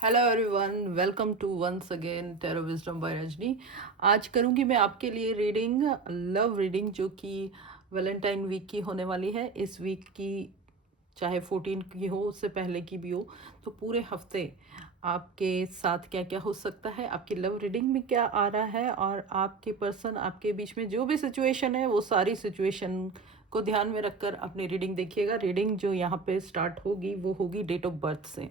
Hello everyone, welcome to once again tarot wisdom by Rajni. आज करूंगी मैं आपके लिए रीडिंग, लव रीडिंग, जो कि वैलेंटाइन वीक की होने वाली है। इस वीक की चाहे 14 की हो, उससे पहले की भी हो, तो पूरे हफ्ते आपके साथ क्या क्या हो सकता है, आपकी लव रीडिंग में क्या आ रहा है, और आपके पर्सन आपके बीच में जो भी सिचुएशन है वो सारी सिचुएशन को ध्यान में रखकर अपनी रीडिंग देखिएगा। रीडिंग जो यहाँ पे स्टार्ट होगी वो होगी डेट ऑफ बर्थ से।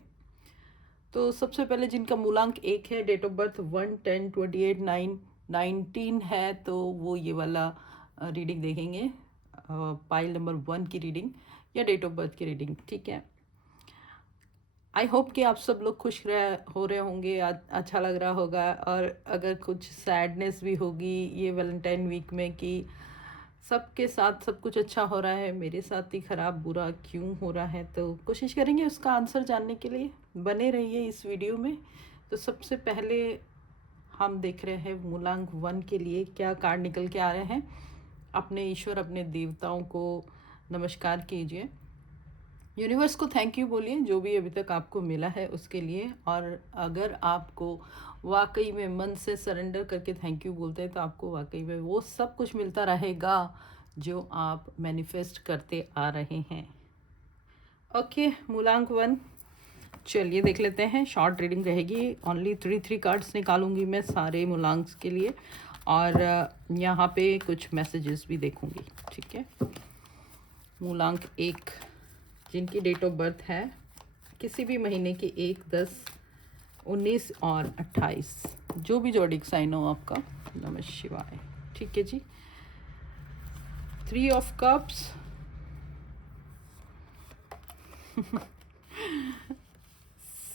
तो सबसे पहले जिनका मूलांक 1 है, डेट ऑफ बर्थ 1, 10, 28, 9, 19 है, तो वो ये वाला रीडिंग देखेंगे, पाइल नंबर 1 की रीडिंग या डेट ऑफ बर्थ की रीडिंग। ठीक है, आई होप कि आप सब लोग खुश हो रहे होंगे, अच्छा लग रहा होगा। और अगर कुछ सैडनेस भी होगी ये वैलेंटाइन वीक में कि सबके साथ सब कुछ अच्छा हो रहा है, मेरे साथ ही खराब बुरा क्यों हो रहा है, तो कोशिश करेंगे उसका आंसर जानने के लिए। बने रहिए इस वीडियो में। तो सबसे पहले हम देख रहे हैं मूलांक 1 के लिए क्या कार्ड निकल के आ रहे हैं। अपने ईश्वर, अपने देवताओं को नमस्कार कीजिए, यूनिवर्स को थैंक यू बोलिए जो भी अभी तक आपको मिला है उसके लिए। और अगर आपको वाकई में मन से सरेंडर करके थैंक यू बोलते हैं तो आपको वाकई में वो सब कुछ मिलता रहेगा जो आप मैनिफेस्ट करते आ रहे हैं। ओके, मूलांक 1, चलिए देख लेते हैं। शॉर्ट रीडिंग रहेगी, ओनली 3 कार्ड्स निकालूंगी मैं सारे मूलांक के लिए, और यहाँ पे कुछ मैसेजेस भी देखूंगी। ठीक है, मूलांक 1, जिनकी डेट ऑफ बर्थ है किसी भी महीने के 1, 10, 19 और 28, जो भी जोडिक साइन हो आपका, नमः शिवाय। ठीक है जी। 3 of cups,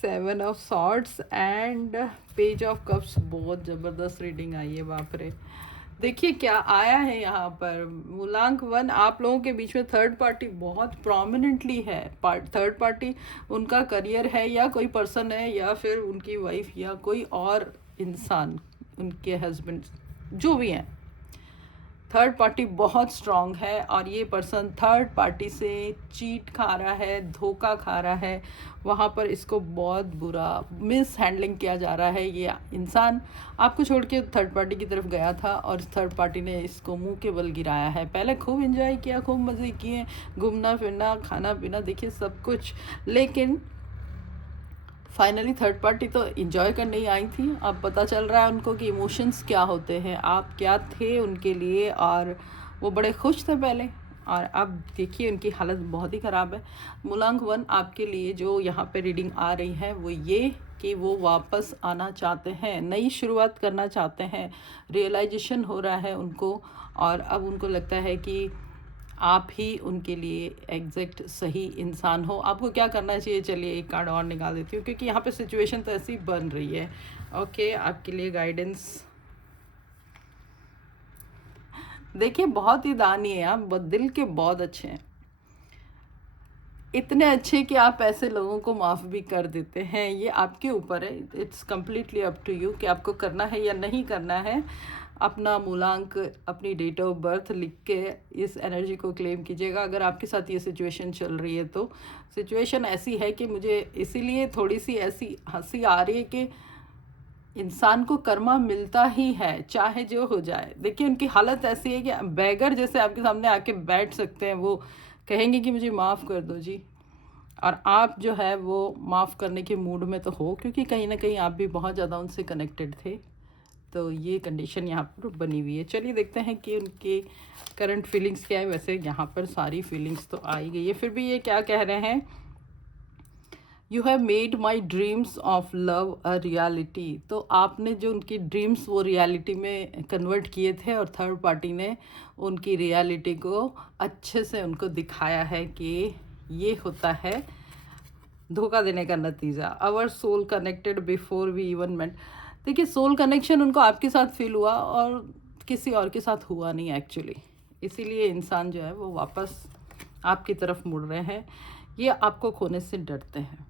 7 of swords and page of cups. बहुत ज़बरदस्त रीडिंग आई है, बाप रे। देखिए क्या आया है यहाँ पर। मूलांक 1, आप लोगों के बीच में थर्ड पार्टी बहुत प्रोमिनेंटली है। थर्ड पार्टी उनका करियर है, या कोई पर्सन है, या फिर उनकी वाइफ, या कोई और इंसान, उनके हस्बैंड, जो भी हैं। थर्ड पार्टी बहुत स्ट्रांग है और ये पर्सन थर्ड पार्टी से चीट खा रहा है, धोखा खा रहा है। वहाँ पर इसको बहुत बुरा मिस हैंडलिंग किया जा रहा है। ये इंसान आपको छोड़ के थर्ड पार्टी की तरफ गया था और थर्ड पार्टी ने इसको मुंह के बल गिराया है। पहले खूब एंजॉय किया, खूब मज़े किए, घूमना फिरना, खाना पीना, देखिए सब कुछ, लेकिन फाइनली थर्ड पार्टी तो इंजॉय करने ही आई थी। अब पता चल रहा है उनको कि इमोशंस क्या होते हैं, आप क्या थे उनके लिए, और वो बड़े खुश थे पहले, और अब देखिए उनकी हालत बहुत ही ख़राब है। मूलांक 1 आपके लिए जो यहाँ पे रीडिंग आ रही है वो ये कि वो वापस आना चाहते हैं, नई शुरुआत करना चाहते हैं। रियलाइजेशन हो रहा है उनको, और अब उनको लगता है कि आप ही उनके लिए एग्जैक्ट सही इंसान हो। आपको क्या करना चाहिए, चलिए एक कार्ड और निकाल देती हूँ, क्योंकि यहाँ पे सिचुएशन तो ऐसी बन रही है। ओके, आपके लिए गाइडेंस देखिए, बहुत ही दानी है आप, दिल के बहुत अच्छे हैं, इतने अच्छे कि आप ऐसे लोगों को माफ़ भी कर देते हैं। ये आपके ऊपर है, it's completely up to you कि आपको करना है या नहीं करना है। अपना मूलांक, अपनी डेट ऑफ बर्थ लिख के इस एनर्जी को क्लेम कीजिएगा। अगर आपके साथ ये सिचुएशन चल रही है तो सिचुएशन ऐसी है कि मुझे इसीलिए थोड़ी सी ऐसी हंसी आ रही है कि इंसान को कर्मा मिलता ही है चाहे जो हो जाए। देखिए उनकी हालत ऐसी है कि बैगर जैसे आपके सामने आके बैठ सकते हैं, वो कहेंगे कि मुझे माफ़ कर दो जी, और आप जो है वो माफ़ करने के मूड में तो हो, क्योंकि कहीं ना कहीं आप भी बहुत ज़्यादा उनसे कनेक्टेड थे। तो ये कंडीशन यहाँ पर बनी हुई है। चलिए देखते हैं कि उनके करंट फीलिंग्स क्या है। वैसे यहाँ पर सारी फीलिंग्स तो आ ही गई है, फिर भी ये क्या कह रहे हैं, you have made my dreams of love a reality. तो आपने जो उनकी ड्रीम्स वो रियलिटी में कन्वर्ट किए थे, और थर्ड पार्टी ने उनकी रियलिटी को अच्छे से उनको दिखाया है कि ये होता है धोखा देने का नतीजा। Our soul connected before we even met. देखिए सोल कनेक्शन उनको आपके साथ फील हुआ और किसी और के साथ हुआ नहीं एक्चुअली, इसीलिए इंसान जो है वो वापस आपकी तरफ मुड़ रहे हैं। ये आपको खोने से डरते हैं।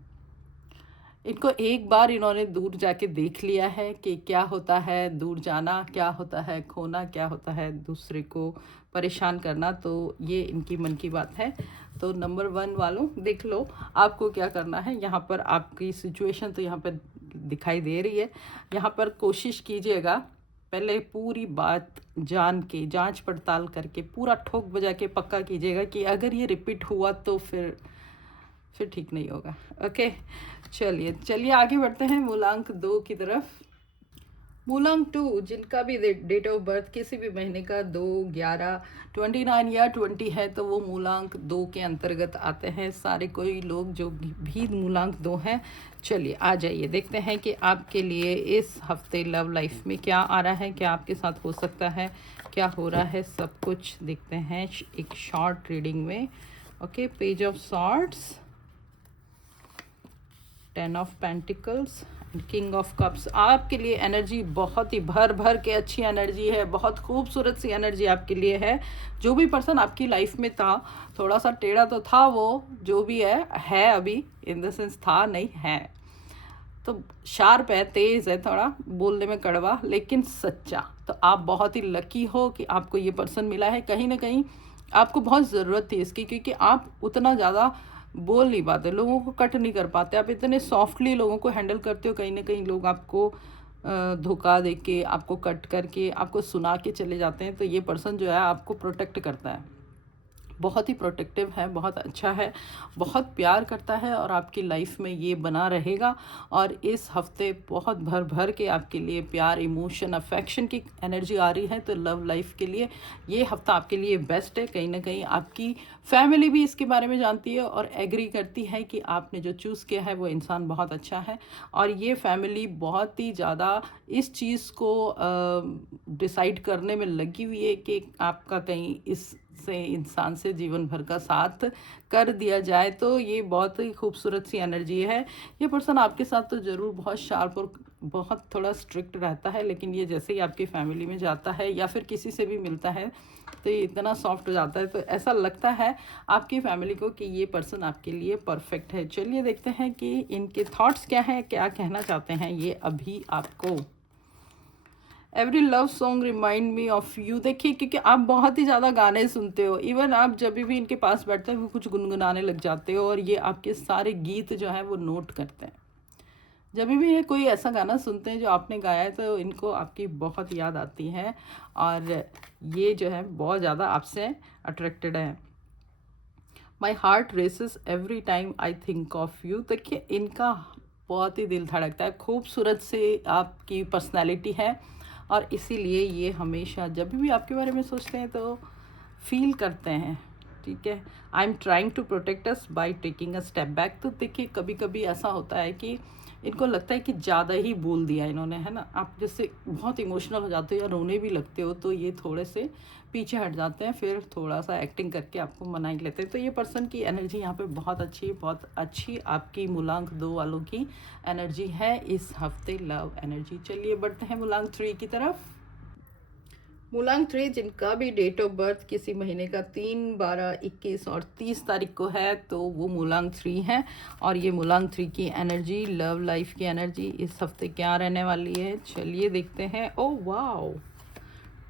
इनको एक बार इन्होंने दूर जाके देख लिया है कि क्या होता है दूर जाना, क्या होता है खोना, क्या होता है दूसरे को परेशान करना। तो ये इनकी मन की बात है। तो नंबर 1 वालों देख लो आपको क्या करना है। यहाँ पर आपकी सिचुएशन तो यहाँ पर दिखाई दे रही है। यहाँ पर कोशिश कीजिएगा पहले पूरी बात जान के, जांच पड़ताल करके, पूरा ठोक बजा के पक्का कीजिएगा कि अगर ये रिपीट हुआ तो फिर ठीक नहीं होगा। ओके, चलिए चलिए आगे बढ़ते हैं मूलांक 2 की तरफ। मूलांक 2 जिनका भी डेट ऑफ बर्थ किसी भी महीने का 2, 11, 29 या 20 है तो वो मूलांक 2 के अंतर्गत आते हैं सारे कोई लोग जो भी मूलांक 2 हैं। चलिए आ जाइए देखते हैं कि आपके लिए इस हफ्ते लव लाइफ में क्या आ रहा है, क्या आपके साथ हो सकता है, क्या हो रहा है, सब कुछ देखते हैं एक शॉर्ट रीडिंग में। Okay, page of swords, 10 of pentacles, king of cups. आपके लिए एनर्जी बहुत ही भर भर के अच्छी एनर्जी है, बहुत खूबसूरत सी एनर्जी आपके लिए है। जो भी पर्सन आपकी लाइफ में था, थोड़ा सा टेढ़ा तो था वो, जो भी है अभी, इन द सेंस था नहीं है, तो शार्प है, तेज़ है, थोड़ा बोलने में कड़वा लेकिन सच्चा। तो आप बहुत ही लकी हो कि आपको ये पर्सन मिला है। कहीं ना कहीं आपको बहुत ज़रूरत थी इसकी, क्योंकि आप उतना ज़्यादा बोल नहीं पाते, लोगों को कट नहीं कर पाते, आप इतने सॉफ्टली लोगों को हैंडल करते हो। कहीं ना कहीं लोग आपको धोखा दे के, आपको कट करके, आपको सुना के चले जाते हैं। तो ये पर्सन जो है आपको प्रोटेक्ट करता है, बहुत ही प्रोटेक्टिव है, बहुत अच्छा है, बहुत प्यार करता है और आपकी लाइफ में ये बना रहेगा। और इस हफ्ते बहुत भर भर के आपके लिए प्यार, इमोशन, अफेक्शन की एनर्जी आ रही है। तो लव लाइफ के लिए ये हफ्ता आपके लिए बेस्ट है। कहीं ना कहीं आपकी फैमिली भी इसके बारे में जानती है और एग्री करती है कि आपने जो चूज़ किया है वो इंसान बहुत अच्छा है। और ये फैमिली बहुत ही ज़्यादा इस चीज़ को डिसाइड करने में लगी हुई है कि आपका कहीं इस से इंसान से जीवन भर का साथ कर दिया जाए। तो ये बहुत ही खूबसूरत सी एनर्जी है। ये पर्सन आपके साथ तो ज़रूर बहुत शार्प और बहुत थोड़ा स्ट्रिक्ट रहता है, लेकिन ये जैसे ही आपकी फैमिली में जाता है या फिर किसी से भी मिलता है तो ये इतना सॉफ्ट हो जाता है, तो ऐसा लगता है आपकी फैमिली को कि ये पर्सन आपके लिए परफेक्ट है। चलिए देखते हैं कि इनके थॉट्स क्या हैं, क्या कहना चाहते हैं ये अभी आपको। Every love song remind me of you. देखिए, क्योंकि आप बहुत ही ज़्यादा गाने सुनते हो, इवन आप जब भी इनके पास बैठते हो कुछ गुनगुनाने लग जाते हो और ये आपके सारे गीत जो है वो नोट करते हैं। जब भी ये कोई ऐसा गाना सुनते हैं जो आपने गाया है तो इनको आपकी बहुत याद आती है और ये जो है बहुत ज़्यादा आपसे अट्रैक्टेड है। My heart races every time I think of you. देखिए, इनका बहुत ही दिल धड़कता है, खूबसूरत से आपकी पर्सनैलिटी है और इसीलिए ये हमेशा जब भी आपके बारे में सोचते हैं तो फील करते हैं। ठीक है, I am trying to protect us by taking a step back. तो देखिए, कभी कभी ऐसा होता है कि इनको लगता है कि ज़्यादा ही बोल दिया इन्होंने, है ना। आप जैसे बहुत इमोशनल हो जाते हो या रोने भी लगते हो तो ये थोड़े से पीछे हट जाते हैं, फिर थोड़ा सा एक्टिंग करके आपको मना ही लेते हैं। तो ये पर्सन की एनर्जी यहाँ पे बहुत अच्छी है, बहुत अच्छी आपकी मूलांक 2 वालों की एनर्जी है इस हफ्ते, लव एनर्जी। चलिए बढ़ते हैं मूलांक 3 की तरफ। मूलांक 3 जिनका भी डेट ऑफ बर्थ किसी महीने का 3, 12, 21 और 30 तारीख को है तो वो मूलांक 3 है। और ये मूलांक 3 की एनर्जी, लव लाइफ की एनर्जी इस हफ्ते क्या रहने वाली है, चलिए देखते हैं। Oh wow,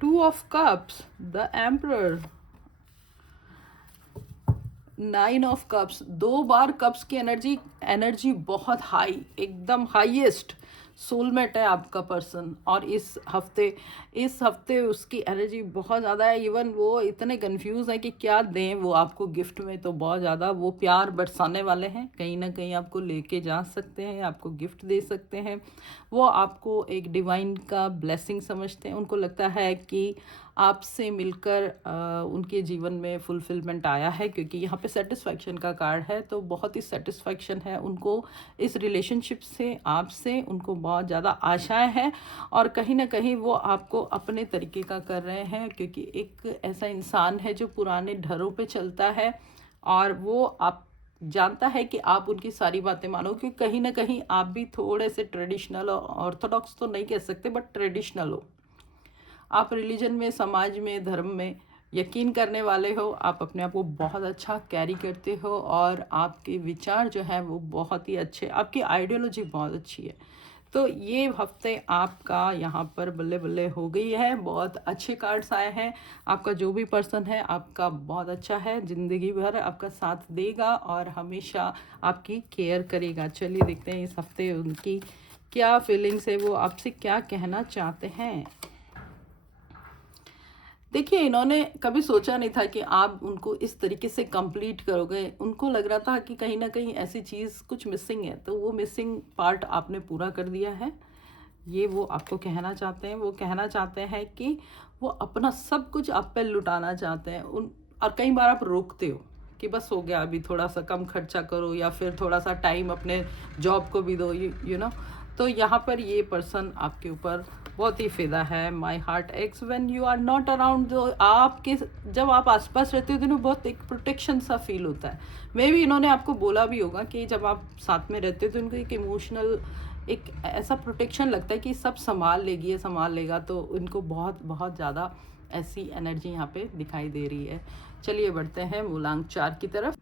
2 of cups, the emperor, 9 of cups, 2 bar cups की एनर्जी बहुत हाई, एकदम हाईएस्ट सोलमेट है आपका पर्सन। और इस हफ्ते उसकी एनर्जी बहुत ज़्यादा है। इवन वो इतने कंफ्यूज है कि क्या दें वो आपको गिफ्ट में, तो बहुत ज़्यादा वो प्यार बरसाने वाले हैं, कहीं ना कहीं आपको लेके जा सकते हैं, आपको गिफ्ट दे सकते हैं। वो आपको एक डिवाइन का ब्लेसिंग समझते हैं, उनको लगता है कि आपसे मिलकर उनके जीवन में फुलफिलमेंट आया है, क्योंकि यहाँ पे सेटिस्फैक्शन का कार्ड है। तो बहुत ही सेटिस्फैक्शन है उनको इस रिलेशनशिप से, आपसे उनको बहुत ज़्यादा आशाएं हैं और कहीं ना कहीं वो आपको अपने तरीके का कर रहे हैं, क्योंकि एक ऐसा इंसान है जो पुराने ढरों पे चलता है और वो आप जानता है कि आप उनकी सारी बातें मानो, क्योंकि कहीं ना कहीं आप भी थोड़े से ट्रेडिशनल, ऑर्थोडॉक्स तो नहीं कह सकते बट ट्रेडिशनल हो। आप रिलीजन में, समाज में, धर्म में यकीन करने वाले हो, आप अपने आप को बहुत अच्छा कैरी करते हो और आपके विचार जो है वो बहुत ही अच्छे, आपकी आइडियोलॉजी बहुत अच्छी है। तो ये हफ्ते आपका यहाँ पर बल्ले बल्ले हो गई है, बहुत अच्छे कार्ड्स आए हैं। आपका जो भी पर्सन है आपका बहुत अच्छा है, ज़िंदगी भर आपका साथ देगा और हमेशा आपकी केयर करेगा। चलिए देखते हैं इस हफ्ते उनकी क्या फीलिंग्स है, वो आपसे क्या कहना चाहते हैं। देखिए, इन्होंने कभी सोचा नहीं था कि आप उनको इस तरीके से कंप्लीट करोगे। उनको लग रहा था कि कहीं ना कहीं ऐसी चीज़ कुछ मिसिंग है, तो वो मिसिंग पार्ट आपने पूरा कर दिया है। ये वो आपको कहना चाहते हैं। वो कहना चाहते हैं कि वो अपना सब कुछ आप पे लुटाना चाहते हैं। और कई बार आप रोकते हो कि बस हो गया, अभी थोड़ा सा कम खर्चा करो, या फिर थोड़ा सा टाइम अपने जॉब को भी दो, यू नो। तो यहाँ पर ये पर्सन आपके ऊपर बहुत ही फ़िदा है। My heart aches when you are not around. जो आपके, जब आप आसपास रहते हो तो इन्हें बहुत एक प्रोटेक्शन सा फील होता है। मे भी इन्होंने आपको बोला भी होगा कि जब आप साथ में रहते हो तो इनको एक इमोशनल, एक ऐसा प्रोटेक्शन लगता है कि सब संभाल लेगी, ये संभाल लेगा। तो इनको बहुत बहुत ज़्यादा ऐसी एनर्जी यहाँ पे दिखाई दे रही है। चलिए बढ़ते हैं मूलांक 4 की तरफ।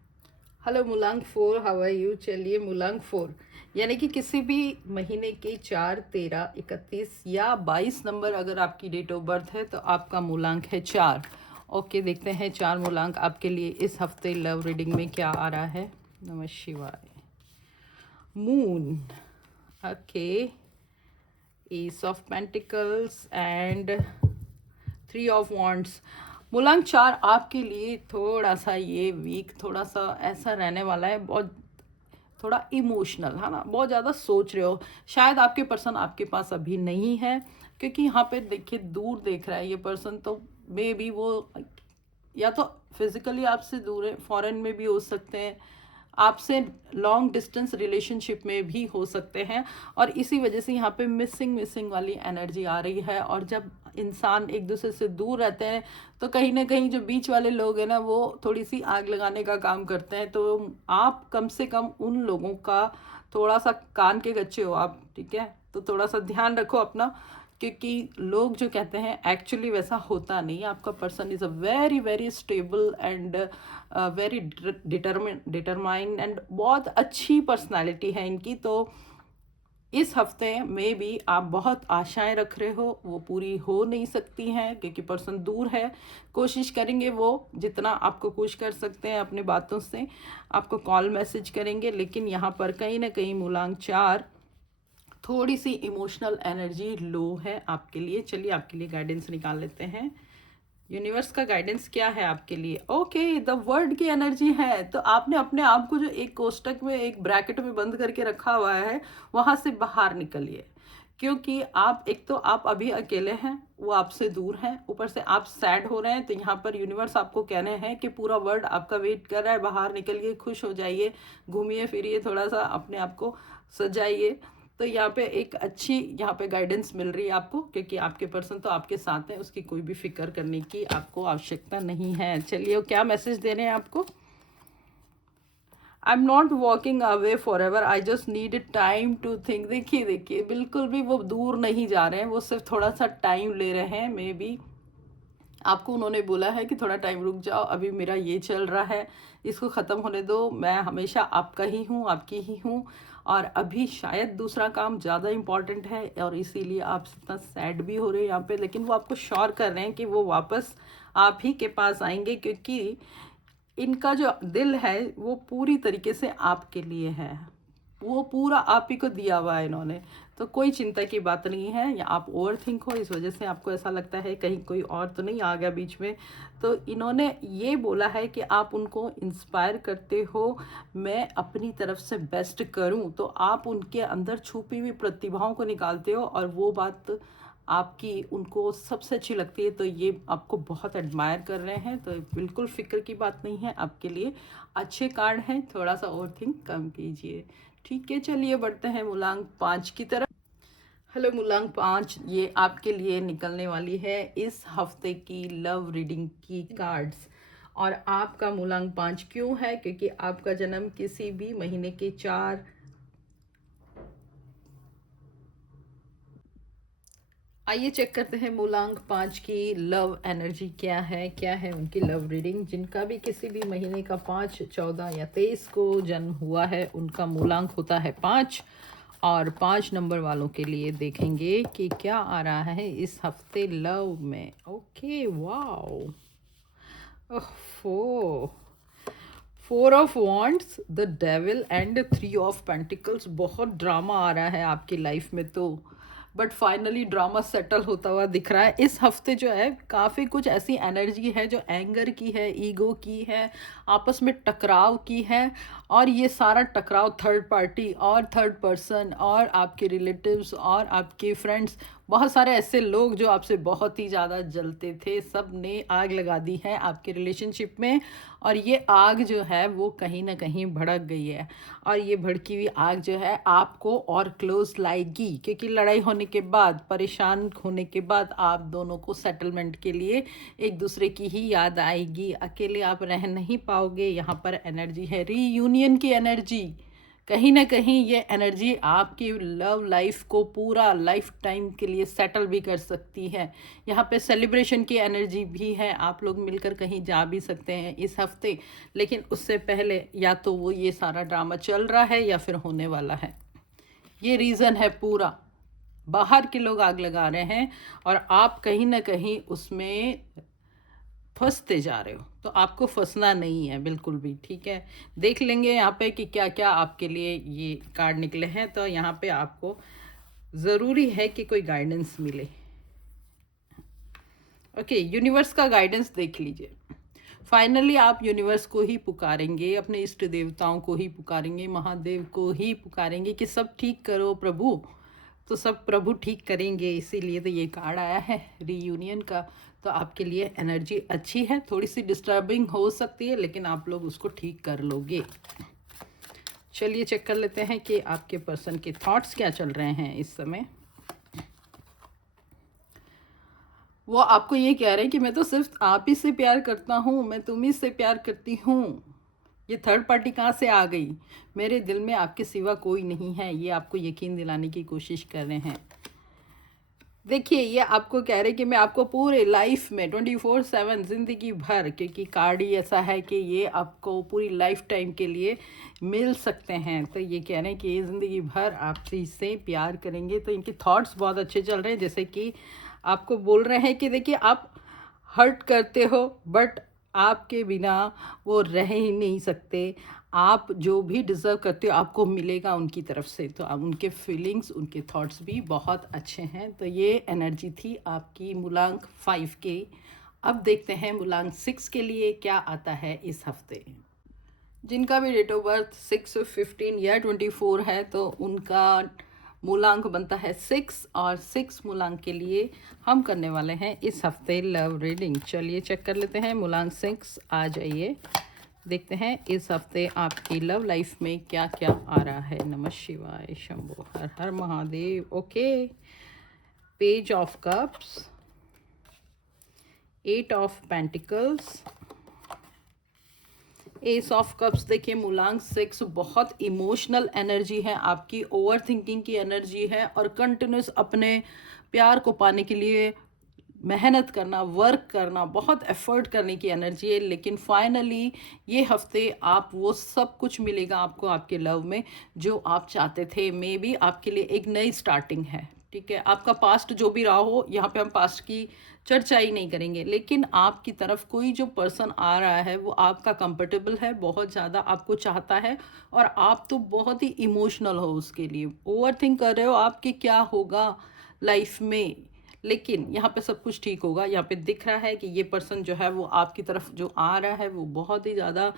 हेलो मूलांक 4, हाउ आर यू। चलिए मूलांक 4 यानी कि किसी भी महीने के 4, 13, 31 या 22 नंबर अगर आपकी डेट ऑफ बर्थ है तो आपका मूलांक है 4। ओके, देखते हैं 4 मूलांक आपके लिए इस हफ्ते लव रीडिंग में क्या आ रहा है। नमः शिवाय। Moon, okay, S of pentacles and 3 of wands. मूलांक 4 आपके लिए थोड़ा सा ये वीक, थोड़ा सा ऐसा रहने वाला है, बहुत थोड़ा इमोशनल, है ना। बहुत ज़्यादा सोच रहे हो। शायद आपके पर्सन आपके पास अभी नहीं है, क्योंकि यहाँ पे देखिए दूर देख रहा है ये पर्सन। तो मे बी वो या तो फिजिकली आपसे दूर है, फॉरेन में भी हो सकते हैं, आपसे लॉन्ग डिस्टेंस रिलेशनशिप में भी हो सकते हैं। और इसी वजह से यहाँ पे मिसिंग मिसिंग वाली एनर्जी आ रही है। और जब इंसान एक दूसरे से दूर रहते हैं तो कहीं ना कहीं जो बीच वाले लोग हैं ना, वो थोड़ी सी आग लगाने का काम करते हैं। तो आप कम से कम उन लोगों का थोड़ा सा कान के गच्चे हो आप, ठीक है। तो थोड़ा सा ध्यान रखो अपना, क्योंकि लोग जो कहते हैं एक्चुअली वैसा होता नहीं। आपका person is a very very stable and very determined and बहुत अच्छी पर्सनालिटी है इनकी। तो इस हफ्ते में भी आप बहुत आशाएं रख रहे हो, वो पूरी हो नहीं सकती हैं क्योंकि पर्सन दूर है। कोशिश करेंगे वो जितना आपको खुश कर सकते हैं अपनी बातों से, आपको कॉल मैसेज करेंगे। लेकिन यहाँ पर कहीं ना कहीं मूलांक 4 थोड़ी सी इमोशनल एनर्जी लो है आपके लिए। चलिए आपके लिए गाइडेंस निकाल लेते हैं। यूनिवर्स का गाइडेंस क्या है आपके लिए। ओके, द वर्ड की एनर्जी है। तो आपने अपने आप को जो एक कोष्टक में, एक ब्रैकेट में बंद करके रखा हुआ है, वहां से बाहर निकलिए। क्योंकि आप, एक तो आप अभी अकेले हैं, वो आपसे दूर हैं, ऊपर से आप सैड हो रहे हैं। तो यहाँ पर यूनिवर्स आपको कहने हैं कि पूरा वर्ल्ड आपका वेट कर रहा है, बाहर निकलिए, खुश हो जाइए, घूमिए फिरिए, थोड़ा सा अपने आप को सजाइए। तो यहाँ पे एक अच्छी यहाँ पे गाइडेंस मिल रही है आपको, क्योंकि आपके पर्सन तो आपके साथ है, उसकी कोई भी फिक्र करने की आपको आवश्यकता नहीं है। चलिए वो क्या मैसेज दे रहे हैं आपको। I am not walking away forever, I just need time to think. देखिए देखिए, बिल्कुल भी वो दूर नहीं जा रहे हैं, वो सिर्फ थोड़ा सा टाइम ले रहे हैं। मे बी आपको उन्होंने बोला है कि थोड़ा टाइम रुक जाओ, अभी मेरा ये चल रहा है, इसको ख़त्म होने दो, मैं हमेशा आपका ही हूँ, आपकी ही हूँ। और अभी शायद दूसरा काम ज़्यादा इम्पॉर्टेंट है, और इसीलिए आप इतना सैड भी हो रहे हैं यहाँ पे। लेकिन वो आपको श्योर कर रहे हैं कि वो वापस आप ही के पास आएंगे, क्योंकि इनका जो दिल है वो पूरी तरीके से आपके लिए है, वो पूरा आप ही को दिया हुआ है इन्होंने। तो कोई चिंता की बात नहीं है। या आप ओवर थिंक हो, इस वजह से आपको ऐसा लगता है कहीं कोई और तो नहीं आ गया बीच में। तो इन्होंने ये बोला है कि आप उनको इंस्पायर करते हो, मैं अपनी तरफ से बेस्ट करूं। तो आप उनके अंदर छुपी हुई प्रतिभाओं को निकालते हो, और वो बात आपकी उनको सबसे अच्छी लगती है। तो ये आपको बहुत एडमायर कर रहे हैं। तो बिल्कुल फिक्र की बात नहीं है, आपके लिए अच्छे कार्ड हैं। थोड़ा सा ओवर थिंक कम कीजिए, ठीक है। चलिए बढ़ते हैं मूलांक 5 की तरफ। हेलो मूलांक 5, ये आपके लिए निकलने वाली है इस हफ्ते की लव रीडिंग की कार्ड्स। और आपका मूलांक 5 क्यों है, क्योंकि आपका जन्म किसी भी महीने के 4, आइए चेक करते हैं मूलांक 5 की लव एनर्जी क्या है। क्या है उनकी लव रीडिंग। जिनका भी किसी भी महीने का 5, 14 या 23 को जन्म हुआ है, उनका मूलांक होता है 5। और 5 नंबर वालों के लिए देखेंगे कि क्या आ रहा है इस हफ्ते लव में। Okay, wow, 4 4 of wands, the devil and 3 of pentacles. बहुत ड्रामा आ रहा है आपकी लाइफ में तो, बट फाइनली ड्रामा सेटल होता हुआ दिख रहा है। इस हफ्ते जो है काफ़ी कुछ ऐसी एनर्जी है जो एंगर की है, ईगो की है, आपस में टकराव की है। और ये सारा टकराव थर्ड पार्टी और थर्ड पर्सन और आपके रिलेटिव्स और आपके फ्रेंड्स, बहुत सारे ऐसे लोग जो आपसे बहुत ही ज़्यादा जलते थे, सब ने आग लगा दी है आपके रिलेशनशिप में। और ये आग जो है वो कहीं ना कहीं भड़क गई है, और ये भड़की हुई आग जो है आपको और क्लोज लाएगी, क्योंकि लड़ाई होने के बाद, परेशान होने के बाद आप दोनों को सेटलमेंट के लिए एक दूसरे की ही याद आएगी। अकेले आप रह नहीं पाओगे। यहाँ पर एनर्जी है रीयूनियन की एनर्जी। कहीं ना कहीं ये एनर्जी आपकी लव लाइफ को पूरा लाइफ टाइम के लिए सेटल भी कर सकती है। यहाँ पे सेलिब्रेशन की एनर्जी भी है, आप लोग मिलकर कहीं जा भी सकते हैं इस हफ्ते। लेकिन उससे पहले या तो वो ये सारा ड्रामा चल रहा है या फिर होने वाला है। ये रीज़न है पूरा। बाहर के लोग आग लगा रहे हैं और आप कहीं ना कहीं उसमें फंसते जा रहे हो। तो आपको फंसना नहीं है बिल्कुल भी, ठीक है। देख लेंगे यहाँ पे कि क्या क्या आपके लिए ये कार्ड निकले हैं। तो यहाँ पे आपको ज़रूरी है कि कोई गाइडेंस मिले। ओके, यूनिवर्स का गाइडेंस देख लीजिए। फाइनली आप यूनिवर्स को ही पुकारेंगे, अपने इष्ट देवताओं को ही पुकारेंगे, महादेव को ही पुकारेंगे कि सब ठीक करो प्रभु। तो सब प्रभु ठीक करेंगे, इसीलिए तो ये कार्ड आया है रीयूनियन का। तो आपके लिए एनर्जी अच्छी है, थोड़ी सी डिस्टर्बिंग हो सकती है, लेकिन आप लोग उसको ठीक कर लोगे। चलिए चेक कर लेते हैं कि आपके पर्सन के थॉट्स क्या चल रहे हैं इस समय। वो आपको ये कह रहे हैं कि मैं तो सिर्फ आप ही से प्यार करता हूँ, मैं तुम ही से प्यार करती हूँ। ये थर्ड पार्टी कहाँ से आ गई? मेरे दिल में आपके सिवा कोई नहीं है, ये आपको यकीन दिलाने की कोशिश कर रहे हैं। देखिए, ये आपको कह रहे कि मैं आपको पूरे लाइफ में 24/7 ज़िंदगी भर, क्योंकि कार्ड ही ऐसा है कि ये आपको पूरी लाइफ टाइम के लिए मिल सकते हैं। तो ये कह रहे हैं कि ये ज़िंदगी भर आपसे इससे प्यार करेंगे। तो इनके थॉट्स बहुत अच्छे चल रहे हैं। जैसे कि आपको बोल रहे हैं कि देखिए, आप हर्ट करते हो बट आपके बिना वो रह ही नहीं सकते। आप जो भी डिज़र्व करते हो आपको मिलेगा उनकी तरफ से। तो अब उनके फीलिंग्स, उनके थॉट्स भी बहुत अच्छे हैं। तो ये एनर्जी थी आपकी मूलांक 5 के। अब देखते हैं मूलांक 6 के लिए क्या आता है इस हफ्ते। जिनका भी डेट ऑफ बर्थ 6, 15 या 24 है, तो उनका मूलांक बनता है 6, और 6 मूलांक के लिए हम करने वाले हैं इस हफ्ते लव रीडिंग। चलिए चेक कर लेते हैं मूलांक 6। आ जाइए, देखते हैं इस हफ्ते आपकी लव लाइफ में क्या क्या आ रहा है। नमः शिवाय, शंभो, हर हर Mahadev. Okay, page of cups, 8 of pentacles, ace of cups. देखिए, मूलांक 6 बहुत इमोशनल एनर्जी है आपकी, ओवर थिंकिंग की एनर्जी है, और कंटिन्यूस अपने प्यार को पाने के लिए मेहनत करना, वर्क करना, बहुत एफर्ट करने की एनर्जी है। लेकिन फाइनली ये हफ्ते आप वो सब कुछ मिलेगा आपको आपके लव में जो आप चाहते थे। मे बी आपके लिए एक नई स्टार्टिंग है, ठीक है। आपका पास्ट जो भी रहा हो, यहाँ पे हम पास्ट की चर्चा ही नहीं करेंगे, लेकिन आपकी तरफ कोई जो पर्सन आ रहा है वो आपका कंफर्टेबल है, बहुत ज़्यादा आपको चाहता है, और आप तो बहुत ही इमोशनल हो उसके लिए, ओवर थिंक कर रहे हो आप कि क्या होगा लाइफ में। लेकिन यहाँ पे सब कुछ ठीक होगा। यहाँ पे दिख रहा है कि ये पर्सन जो है वो आपकी तरफ जो आ रहा है वो बहुत ही ज़्यादा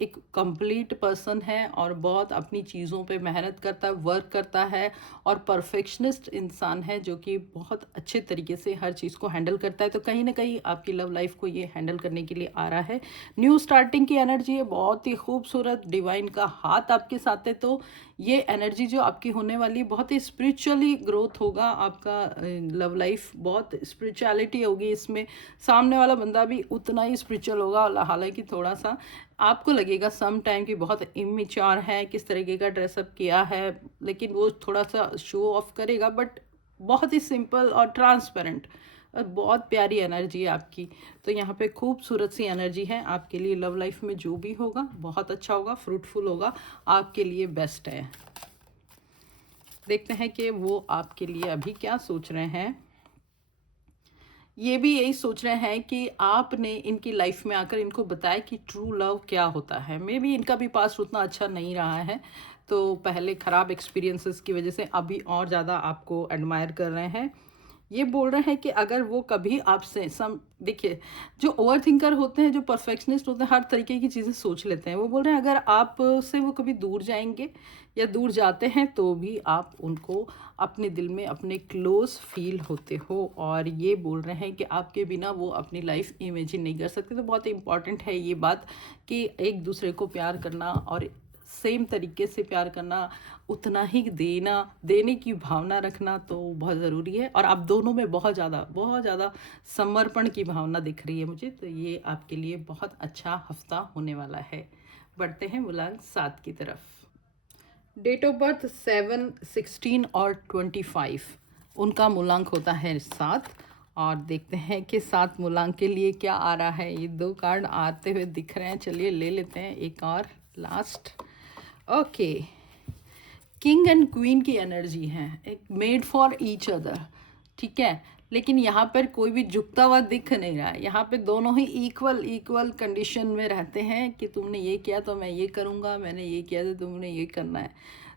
एक कंप्लीट पर्सन है, और बहुत अपनी चीज़ों पे मेहनत करता है, वर्क करता है, और परफेक्शनिस्ट इंसान है जो कि बहुत अच्छे तरीके से हर चीज़ को हैंडल करता है। तो कहीं ना कहीं आपकी लव लाइफ को ये हैंडल करने के लिए आ रहा है। न्यू स्टार्टिंग की एनर्जी है, बहुत ही खूबसूरत, डिवाइन का हाथ आपके साथ है। तो ये एनर्जी जो आपकी होने वाली, बहुत ही स्पिरिचुअली ग्रोथ होगा आपका लव लाइफ, बहुत स्पिरिचुअलिटी होगी इसमें। सामने वाला बंदा भी उतना ही स्पिरिचुअल होगा, हालांकि थोड़ा सा आपको लगेगा सम टाइम कि बहुत इमेच्योर है, किस तरीके का ड्रेसअप किया है, लेकिन वो थोड़ा सा शो ऑफ करेगा, बट बहुत ही सिंपल और ट्रांसपेरेंट। बहुत प्यारी एनर्जी है आपकी। तो यहाँ पे खूबसूरत सी एनर्जी है आपके लिए। लव लाइफ में जो भी होगा बहुत अच्छा होगा, फ्रूटफुल होगा, आपके लिए बेस्ट है। देखते हैं कि वो आपके लिए अभी क्या सोच रहे हैं। ये भी यही सोच रहे हैं कि आपने इनकी लाइफ में आकर इनको बताया कि ट्रू लव क्या होता है। मे बी इनका भी पास्ट उतना अच्छा नहीं रहा है, तो पहले ख़राब एक्सपीरियंसेस की वजह से अभी और ज़्यादा आपको एडमायर कर रहे हैं। ये बोल रहे हैं कि अगर वो कभी आपसे सम देखिए, जो ओवर थिंकर होते हैं, जो परफेक्शनिस्ट होते हैं, हर तरीके की चीज़ें सोच लेते हैं। वो बोल रहे हैं अगर आप से वो कभी दूर जाएंगे या दूर जाते हैं तो भी आप उनको अपने दिल में अपने क्लोज फील होते हो, और ये बोल रहे हैं कि आपके बिना वो अपनी लाइफ इमेजिन नहीं कर सकते। तो बहुत इंपॉर्टेंट है ये बात कि एक दूसरे को प्यार करना और सेम तरीके से प्यार करना, उतना ही देना, देने की भावना रखना तो बहुत ज़रूरी है। और आप दोनों में बहुत ज़्यादा समर्पण की भावना दिख रही है मुझे, तो ये आपके लिए बहुत अच्छा हफ्ता होने वाला है। बढ़ते हैं मूलांक 7 की तरफ। डेट ऑफ बर्थ 7, 16 और 25, उनका मूलांक होता है 7। और देखते हैं कि 7 मूलांक के लिए क्या आ रहा है। ये 2 कार्ड आते हुए दिख रहे हैं, चलिए ले लेते हैं एक और last. Okay, king and queen की एनर्जी है, एक मेड फॉर ईच अदर, ठीक है। लेकिन यहाँ पर कोई भी झुकता हुआ दिख नहीं रहा है। यहाँ पे दोनों ही इक्वल इक्वल कंडीशन में रहते हैं कि तुमने ये किया तो मैं ये करूँगा, मैंने ये किया तो तुमने ये करना है।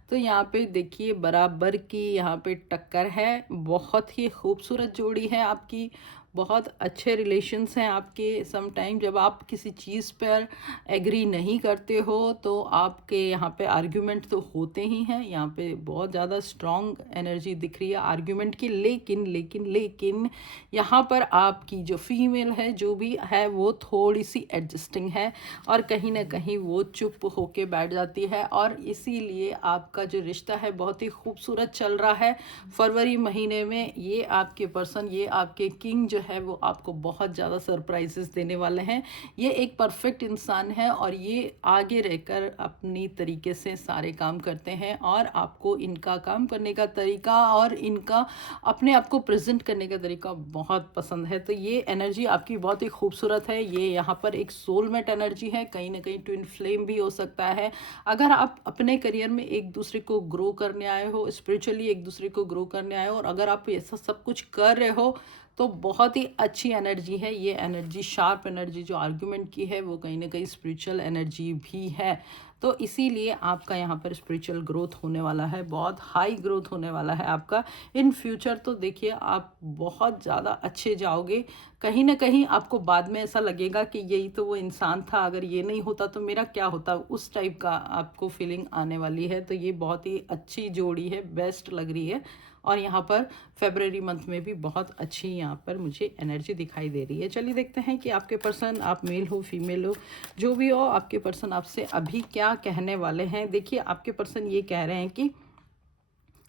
तो यहाँ पे देखिए बराबर की यहाँ पे टक्कर है। बहुत ही खूबसूरत जोड़ी है आपकी, बहुत अच्छे रिलेशंस हैं आपके। सम टाइम जब आप किसी चीज़ पर एग्री नहीं करते हो तो आपके यहाँ पे आर्ग्यूमेंट तो होते ही हैं। यहाँ पे बहुत ज़्यादा स्ट्रॉन्ग एनर्जी दिख रही है आर्ग्यूमेंट की। लेकिन लेकिन लेकिन यहाँ पर आपकी जो फीमेल है, जो भी है, वो थोड़ी सी एडजस्टिंग है और कहीं ना कहीं वो चुप होके बैठ जाती है। और इसीलिए आपका जो रिश्ता है बहुत ही खूबसूरत चल रहा है। फरवरी महीने में ये आपके पर्सन, ये आपके किंग जो है, वो आपको बहुत ज़्यादा सरप्राइजेस देने वाले हैं। ये एक परफेक्ट इंसान है और ये आगे रहकर अपनी तरीके से सारे काम करते हैं, और आपको इनका काम करने का तरीका और इनका अपने आप को प्रेजेंट करने का तरीका बहुत पसंद है। तो ये एनर्जी आपकी बहुत ही खूबसूरत है। ये यहाँ पर एक सोलमेट एनर्जी है, कहीं ना कहीं ट्विन फ्लेम भी हो सकता है। अगर आप अपने करियर में एक दूसरे को ग्रो करने आए हो, स्पिरिचुअली एक दूसरे को ग्रो करने आए हो, और अगर आप ऐसा सब कुछ कर रहे हो तो बहुत ही अच्छी एनर्जी है। ये एनर्जी, शार्प एनर्जी जो आर्ग्यूमेंट की है, वो कहीं ना कहीं स्पिरिचुअल एनर्जी भी है। तो इसीलिए आपका यहाँ पर स्पिरिचुअल ग्रोथ होने वाला है, बहुत हाई ग्रोथ होने वाला है आपका इन फ्यूचर। तो देखिए आप बहुत ज़्यादा अच्छे जाओगे। कहीं ना कहीं आपको बाद में ऐसा लगेगा कि यही तो वो इंसान था, अगर ये नहीं होता तो मेरा क्या होता, उस टाइप का आपको फीलिंग आने वाली है। तो ये बहुत ही अच्छी जोड़ी है, बेस्ट लग रही है। और यहाँ पर फेबररी मंथ में भी बहुत अच्छी यहाँ पर मुझे एनर्जी दिखाई दे रही है। चलिए देखते हैं कि आपके पर्सन, आप मेल हो फीमेल हो, जो भी हो, आपके पर्सन आपसे अभी क्या कहने वाले हैं। देखिए आपके पर्सन ये कह रहे हैं कि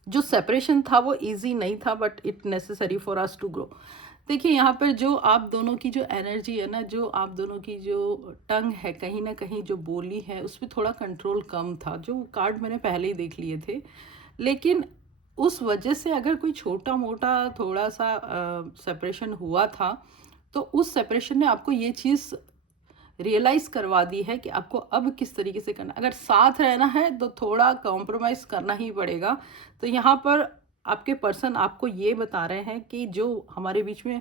जो सेपरेशन था वो इजी नहीं था, but it necessary for us to grow. देखिए यहाँ पर जो आप दोनों की जो एनर्जी है ना, जो आप दोनों की जो टंग है, कहीं ना कहीं जो बोली है उस पर थोड़ा कंट्रोल कम था। जो कार्ड मैंने पहले ही देख लिए थे, लेकिन उस वजह से अगर कोई छोटा मोटा थोड़ा सा सेपरेशन हुआ था, तो उस सेपरेशन ने आपको ये चीज़ रियलाइज़ करवा दी है कि आपको अब किस तरीके से करना। अगर साथ रहना है तो थोड़ा कॉम्प्रोमाइज़ करना ही पड़ेगा। तो यहाँ पर आपके पर्सन आपको ये बता रहे हैं कि जो हमारे बीच में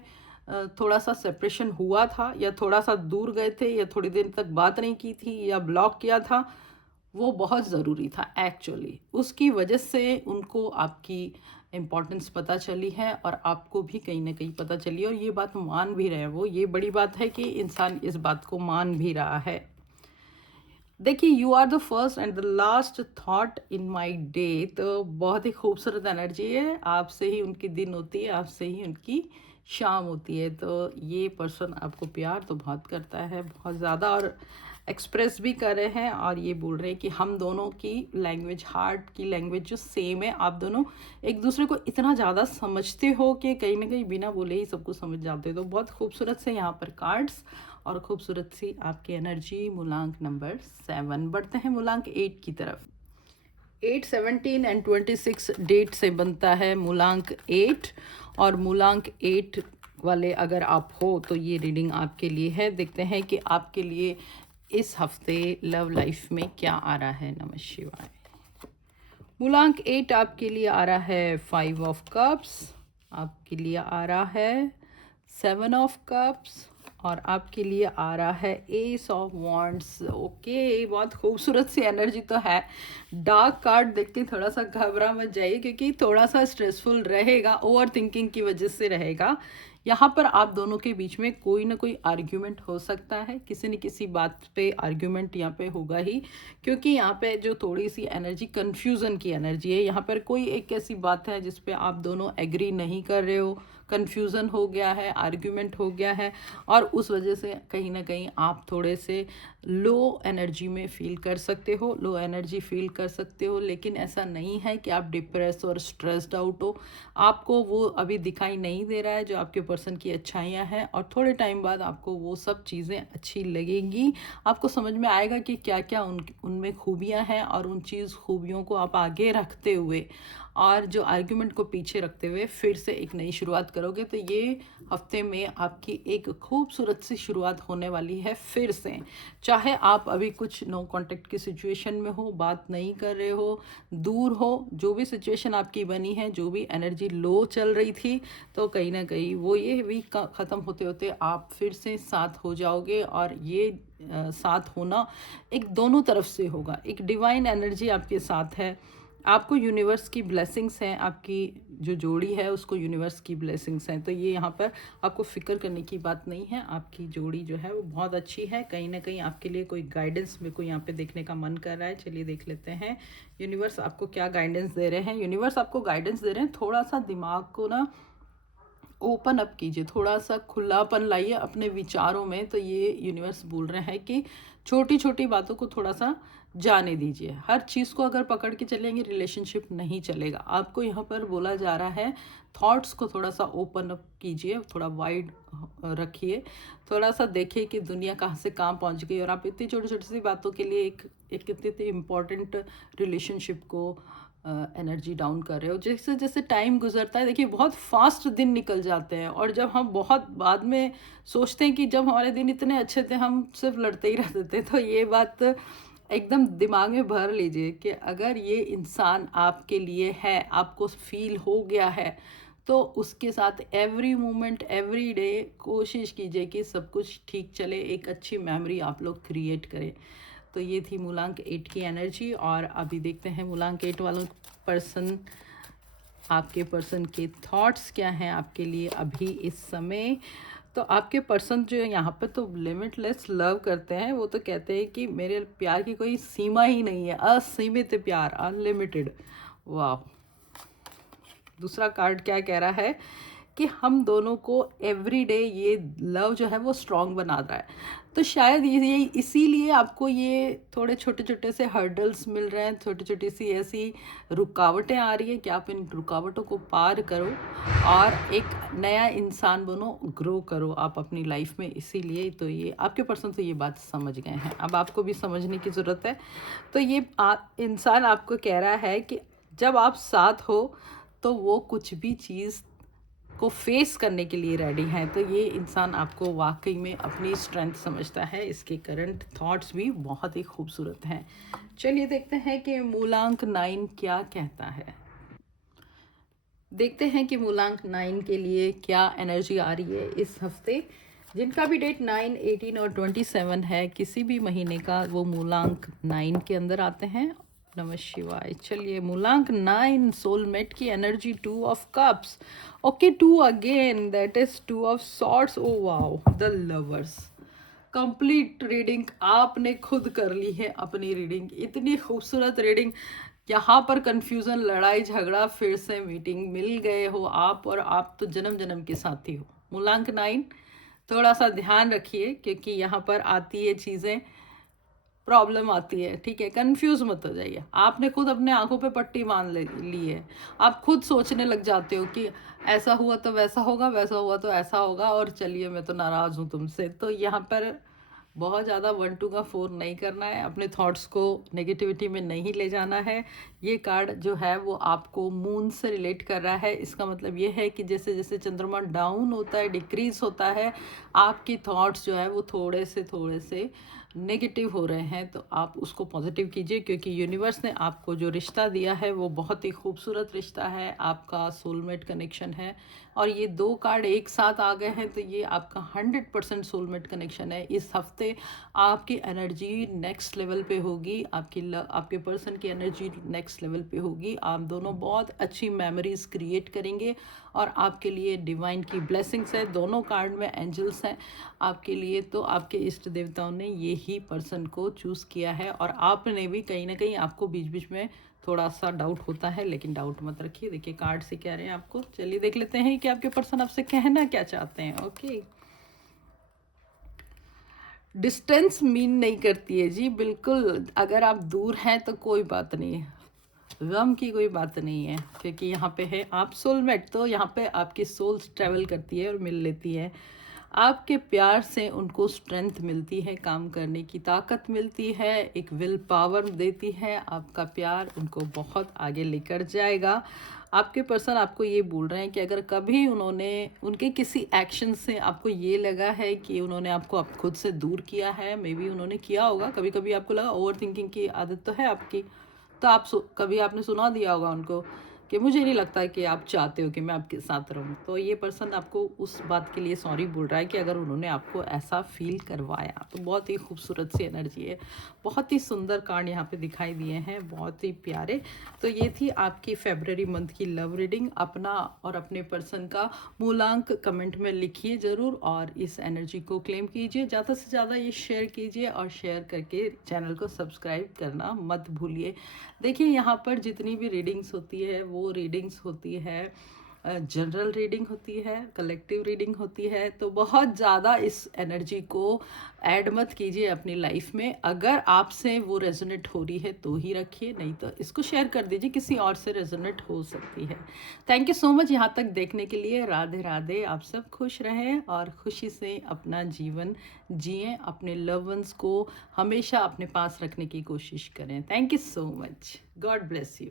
थोड़ा सा सेपरेशन हुआ था, या थोड़ा सा दूर गए थे, या थोड़ी देर तक बात नहीं की थी, या ब्लॉक किया था, वो बहुत ज़रूरी था एक्चुअली। उसकी वजह से उनको आपकी इम्पोर्टेंस पता चली है, और आपको भी कहीं ना कहीं पता चली, और ये बात मान भी रहे हैं वो। ये बड़ी बात है कि इंसान इस बात को मान भी रहा है। देखिए, you are the first and the last thought in my day. तो बहुत ही खूबसूरत एनर्जी है। आपसे ही उनकी दिन होती है, आपसे ही उनकी शाम होती है। तो ये पर्सन आपको प्यार तो बहुत करता है, बहुत ज़्यादा, और एक्सप्रेस भी कर रहे हैं। और ये बोल रहे हैं कि हम दोनों की लैंग्वेज, हार्ट की लैंग्वेज जो सेम है, आप दोनों एक दूसरे को इतना ज़्यादा समझते हो कि कहीं ना कहीं बिना बोले ही सब कुछ समझ जाते हो। तो बहुत खूबसूरत से यहाँ पर कार्ड्स और खूबसूरत सी आपकी एनर्जी। मूलांक नंबर 7। बढ़ते हैं मूलांक 8 की तरफ। 8, 17 एंड 26 डेट से बनता है मूलांक 8। और मूलांक 8 वाले अगर आप हो तो ये रीडिंग आपके लिए है। देखते हैं कि आपके लिए इस हफ्ते लव लाइफ में क्या आ रहा है। नमः शिवाय। मूलांक 8 आपके लिए आ रहा है 5 ऑफ कप्स, आपके लिए आ रहा है सेवन ऑफ कप्स, और आपके लिए आ रहा है एस ऑफ वॉन्ड्स। ओके, बहुत खूबसूरत सी एनर्जी तो है। डार्क कार्ड देख के थोड़ा सा घबरा मत जाइए, क्योंकि थोड़ा सा स्ट्रेसफुल रहेगा, ओवर थिंकिंग की वजह से रहेगा। यहाँ पर आप दोनों के बीच में कोई ना कोई आर्ग्यूमेंट हो सकता है, किसी न किसी बात पे आर्ग्यूमेंट यहाँ पे होगा ही, क्योंकि यहाँ पे जो थोड़ी सी एनर्जी कन्फ्यूज़न की एनर्जी है। यहाँ पर कोई एक ऐसी बात है जिस पे आप दोनों एग्री नहीं कर रहे हो, कन्फ्यूज़न हो गया है, आर्ग्यूमेंट हो गया है, और उस वजह से कहीं ना कहीं आप थोड़े से लो एनर्जी में फील कर सकते हो, लो एनर्जी फील कर सकते हो। लेकिन ऐसा नहीं है कि आप डिप्रेस और स्ट्रेस्ड आउट हो, आपको वो अभी दिखाई नहीं दे रहा है जो आपके पर्सन की अच्छाइयाँ हैं, और थोड़े टाइम बाद आपको वो सब चीज़ें अच्छी लगेंगी। आपको समझ में आएगा कि क्या क्या उनमें खूबियाँ हैं, और उन खूबियों को आप आगे रखते हुए और जो आर्ग्यूमेंट को पीछे रखते हुए फिर से एक नई शुरुआत करोगे। तो ये हफ्ते में आपकी एक खूबसूरत सी शुरुआत होने वाली है फिर से। चाहे आप अभी कुछ नो कांटेक्ट की सिचुएशन में हो, बात नहीं कर रहे हो, दूर हो, जो भी सिचुएशन आपकी बनी है, जो भी एनर्जी लो चल रही थी, तो कहीं ना कहीं वो ये वीक ख़त्म होते होते आप फिर से साथ हो जाओगे। और ये साथ होना एक दोनों तरफ से होगा, एक डिवाइन एनर्जी आपके साथ है। आपको यूनिवर्स की ब्लेसिंग्स हैं, आपकी जो जोड़ी है उसको यूनिवर्स की ब्लेसिंग्स हैं। तो ये यहाँ पर आपको फ़िक्र करने की बात नहीं है, आपकी जोड़ी जो है वो बहुत अच्छी है। कहीं ना कहीं आपके लिए कोई गाइडेंस मेरे को यहाँ पे देखने का मन कर रहा है। चलिए देख लेते हैं यूनिवर्स आपको क्या गाइडेंस दे रहे हैं। यूनिवर्स आपको गाइडेंस दे रहे हैं, थोड़ा सा दिमाग को ना ओपन अप कीजिए, थोड़ा सा खुलापन लाइए अपने विचारों में। तो ये यूनिवर्स बोल रहे हैं कि छोटी छोटी बातों को थोड़ा सा जाने दीजिए। हर चीज़ को अगर पकड़ के चलेंगे रिलेशनशिप नहीं चलेगा। आपको यहाँ पर बोला जा रहा है थॉट्स को थोड़ा सा ओपन अप कीजिए, थोड़ा वाइड रखिए, थोड़ा सा देखिए कि दुनिया कहाँ से कहाँ पहुँच गई, और आप इतनी छोटी छोटी सी बातों के लिए एक इतनी इम्पॉर्टेंट रिलेशनशिप को एनर्जी डाउन कर रहे हो। जैसे जैसे टाइम गुजरता है, देखिए बहुत फास्ट दिन निकल जाते हैं, और जब हम बहुत बाद में सोचते हैं कि जब हमारे दिन इतने अच्छे थे, हम सिर्फ लड़ते ही रहते थे। तो ये बात एकदम दिमाग में भर लीजिए कि अगर ये इंसान आपके लिए है, आपको फील हो गया है, तो उसके साथ एवरी मोमेंट एवरी डे कोशिश कीजिए कि सब कुछ ठीक चले, एक अच्छी मेमोरी आप लोग क्रिएट करें। तो ये थी मूलांक 8 की एनर्जी। और अभी देखते हैं मूलांक 8 वालों पर्सन, आपके पर्सन के थॉट्स क्या हैं आपके लिए अभी इस समय। तो आपके पर्सन जो है यहाँ पर तो लिमिटलेस लव करते हैं। वो तो कहते हैं कि मेरे प्यार की कोई सीमा ही नहीं है, असीमित प्यार, अनलिमिटेड। वाह। दूसरा कार्ड क्या कह रहा है कि हम दोनों को एवरी डे ये लव जो है वो स्ट्रॉन्ग बना रहा है। तो शायद ये इसीलिए आपको ये थोड़े छोटे छोटे से हर्डल्स मिल रहे हैं, छोटी छोटी सी ऐसी रुकावटें आ रही है कि आप इन रुकावटों को पार करो और एक नया इंसान बनो, ग्रो करो आप अपनी लाइफ में। इसीलिए तो ये आपके पर्सन तो ये बात समझ गए हैं, अब आपको भी समझने की ज़रूरत है। तो ये इंसान आपको कह रहा है कि जब आप साथ हो तो वो कुछ भी चीज़ को फेस करने के लिए रेडी हैं। तो ये इंसान आपको वाकई में अपनी स्ट्रेंथ समझता है। इसके करंट थॉट्स भी बहुत ही खूबसूरत हैं। चलिए देखते हैं कि मूलांक 9 क्या कहता है। देखते हैं कि मूलांक 9 के लिए क्या एनर्जी आ रही है इस हफ्ते। जिनका भी डेट 9, 18 और 27 है, किसी भी महीने का, वो मूलांक 9 के अंदर आते हैं। नमः शिवाय। चलिए मूलांक 9, सोलमेट की energy, 2 of cups. Okay, 2 again, that is 2 of swords. Oh wow, the lovers. Complete reading आपने खुद कर ली है अपनी रीडिंग, इतनी खूबसूरत रीडिंग। यहाँ पर कंफ्यूजन, लड़ाई झगड़ा, फिर से मीटिंग, मिल गए हो आप, और आप तो जन्म जन्म के साथी हो। मूलांक 9, थोड़ा सा ध्यान रखिए क्योंकि यहाँ पर आती है चीज़ें, प्रॉब्लम आती है, ठीक है। कंफ्यूज मत हो जाइए। आपने खुद अपने आंखों पे पट्टी मान ली है, आप खुद सोचने लग जाते हो कि ऐसा हुआ तो वैसा होगा, वैसा हुआ तो ऐसा होगा, और चलिए मैं तो नाराज़ हूँ तुमसे। तो यहाँ पर बहुत ज़्यादा 1 2 का 4 नहीं करना है, अपने थॉट्स को नेगेटिविटी में नहीं ले जाना है। ये कार्ड जो है वो आपको मून से रिलेट कर रहा है। इसका मतलब ये है कि जैसे जैसे चंद्रमा डाउन होता है, डिक्रीज होता है, आपकी थॉट्स जो है वो थोड़े से नेगेटिव हो रहे हैं तो आप उसको पॉजिटिव कीजिए, क्योंकि यूनिवर्स ने आपको जो रिश्ता दिया है वो बहुत ही खूबसूरत रिश्ता है, आपका सोलमेट कनेक्शन है। और ये दो कार्ड एक साथ आ गए हैं तो ये आपका 100% सोलमेट कनेक्शन है। इस हफ्ते आपकी एनर्जी नेक्स्ट लेवल पे होगी, आपके पर्सन की एनर्जी नेक्स्ट लेवल पे होगी। आप दोनों बहुत अच्छी मेमोरीज क्रिएट करेंगे और आपके लिए डिवाइन की ब्लेसिंग्स है। दोनों कार्ड में एंजल्स हैं आपके लिए। तो आपके इष्ट देवताओं ने ये ही पर्सन को चूज़ किया है, और आपने भी कहीं ना कहीं, आपको बीच बीच में थोड़ा सा डाउट होता है, लेकिन डाउट मत रखिए। देखिए कार्ड से कह रहे हैं आपको। चलिए देख लेते हैं कि आपके पर्सन आपसे कहना क्या चाहते हैं। ओके, डिस्टेंस मीन नहीं करती है जी, बिल्कुल। अगर आप दूर हैं तो कोई बात नहीं है, गम की कोई बात नहीं है, क्योंकि यहाँ पे है आप सोलमेट। तो यहाँ पे आपकी सोल्स ट्रैवल करती है और मिल लेती है। आपके प्यार से उनको स्ट्रेंथ मिलती है, काम करने की ताकत मिलती है, एक विल पावर देती है। आपका प्यार उनको बहुत आगे लेकर जाएगा। आपके पर्सन आपको ये बोल रहे हैं कि अगर कभी उनके किसी एक्शन से आपको ये लगा है कि उन्होंने आपको आप खुद से दूर किया है, मे बी उन्होंने किया होगा, कभी कभी आपको लगा, ओवर थिंकिंग की आदत तो है आपकी, तो आप कभी आपने सुना दिया होगा उनको कि मुझे नहीं लगता कि आप चाहते हो कि मैं आपके साथ रहूं। तो ये पर्सन आपको उस बात के लिए सॉरी बोल रहा है कि अगर उन्होंने आपको ऐसा फील करवाया। तो बहुत ही खूबसूरत सी एनर्जी है, बहुत ही सुंदर कार्ड यहाँ पे दिखाई दिए हैं, बहुत ही प्यारे। तो ये थी आपकी फेब्रवरी मंथ की लव रीडिंग। अपना और अपने पर्सन का मूलांक कमेंट में लिखिए ज़रूर, और इस एनर्जी को क्लेम कीजिए। ज़्यादा से ज़्यादा ये शेयर कीजिए, और शेयर करके चैनल को सब्सक्राइब करना मत भूलिए। देखिए यहाँ पर जितनी भी रीडिंग्स होती है वो रीडिंग्स होती है, जनरल रीडिंग होती है, कलेक्टिव रीडिंग होती है। तो बहुत ज़्यादा इस एनर्जी को ऐड मत कीजिए अपनी लाइफ में। अगर आपसे वो रेजोनेट हो रही है तो ही रखिए, नहीं तो इसको शेयर कर दीजिए, किसी और से रेजोनेट हो सकती है। थैंक यू सो मच यहाँ तक देखने के लिए। राधे राधे। आप सब खुश रहें और खुशी से अपना जीवन जिएं। अपने लव वंस को हमेशा अपने पास रखने की कोशिश करें। Thank you so much. God bless you.